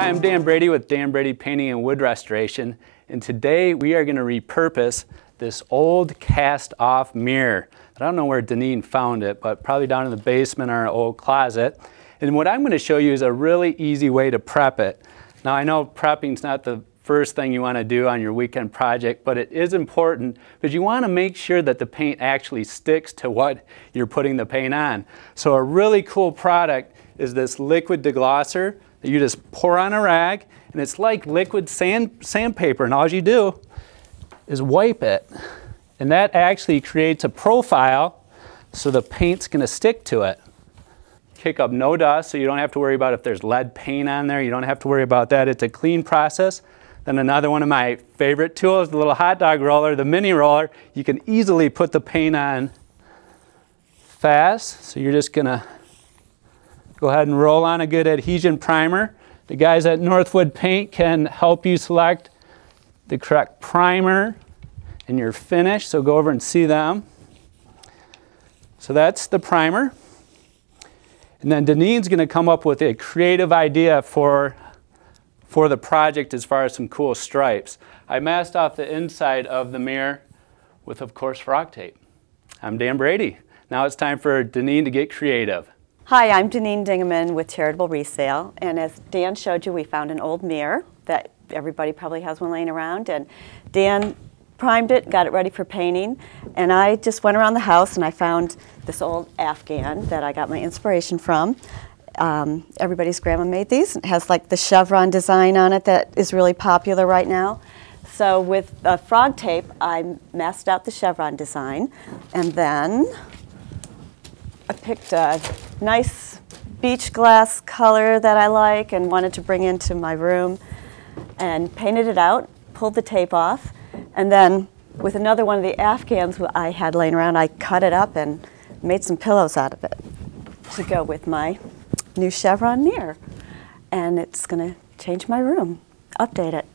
Hi, I'm Dan Brady with Dan Brady Painting and Wood Restoration, and today we are going to repurpose this old cast-off mirror. I don't know where Deneen found it, but probably down in the basement or an old closet. And what I'm going to show you is a really easy way to prep it. Now, I know prepping is not the first thing you want to do on your weekend project, but it is important because you want to make sure that the paint actually sticks to what you're putting the paint on. So a really cool product is this liquid D-Gloucester that you just pour on a rag, and it's like liquid sandpaper, and all you do is wipe it. And that actually creates a profile so the paint's going to stick to it. Kick up no dust, so you don't have to worry about if there's lead paint on there. You don't have to worry about that. It's a clean process. Then another one of my favorite tools, the little hot dog roller, the mini roller. You can easily put the paint on fast. So you're just going to go ahead and roll on a good adhesion primer. The guys at Northwood Paint can help you select the correct primer and your finish, so go over and see them. So that's the primer. And then Deneen's going to come up with a creative idea for the project as far as some cool stripes. I masked off the inside of the mirror with, of course, frog tape. I'm Dan Brady. Now it's time for Deneen to get creative. Hi, I'm Deneen Dingaman with Charitable Resale, and as Dan showed you, we found an old mirror that everybody probably has one laying around, and Dan primed it, got it ready for painting, and I just went around the house and I found this old Afghan that I got my inspiration from. Everybody's grandma made these. It has like the chevron design on it that is really popular right now. So with frog tape, I masked out the chevron design, and then I picked a nice beach glass color that I like and wanted to bring into my room and painted it out, pulled the tape off, and then with another one of the Afghans I had laying around, I cut it up and made some pillows out of it to go with my new chevron mirror. And it's going to change my room, update it.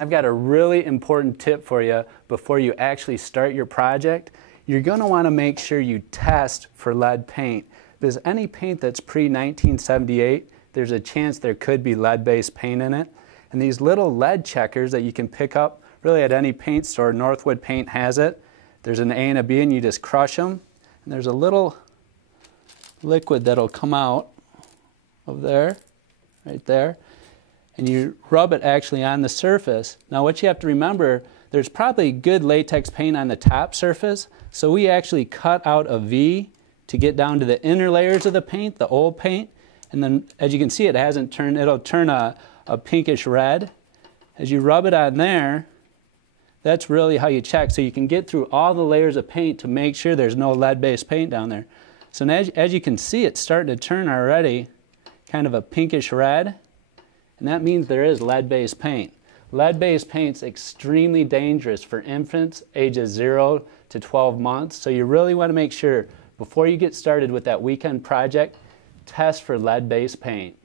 I've got a really important tip for you before you actually start your project. You're going to want to make sure you test for lead paint, because any paint that's pre-1978, there's a chance there could be lead-based paint in it. And these little lead checkers that you can pick up really at any paint store, Northwood Paint has it. There's an A and a B, and you just crush them. And there's a little liquid that'll come out of there, right there. And you rub it actually on the surface. Now what you have to remember, there's probably good latex paint on the top surface, so we actually cut out a V to get down to the inner layers of the paint, the old paint, and then as you can see, it'll turn a pinkish red. As you rub it on there, that's really how you check, so you can get through all the layers of paint to make sure there's no lead-based paint down there. So now, as you can see, it's starting to turn already kind of a pinkish red. And that means there is lead-based paint. Lead-based paint's extremely dangerous for infants ages 0 to 12 months. So you really want to make sure before you get started with that weekend project, test for lead-based paint.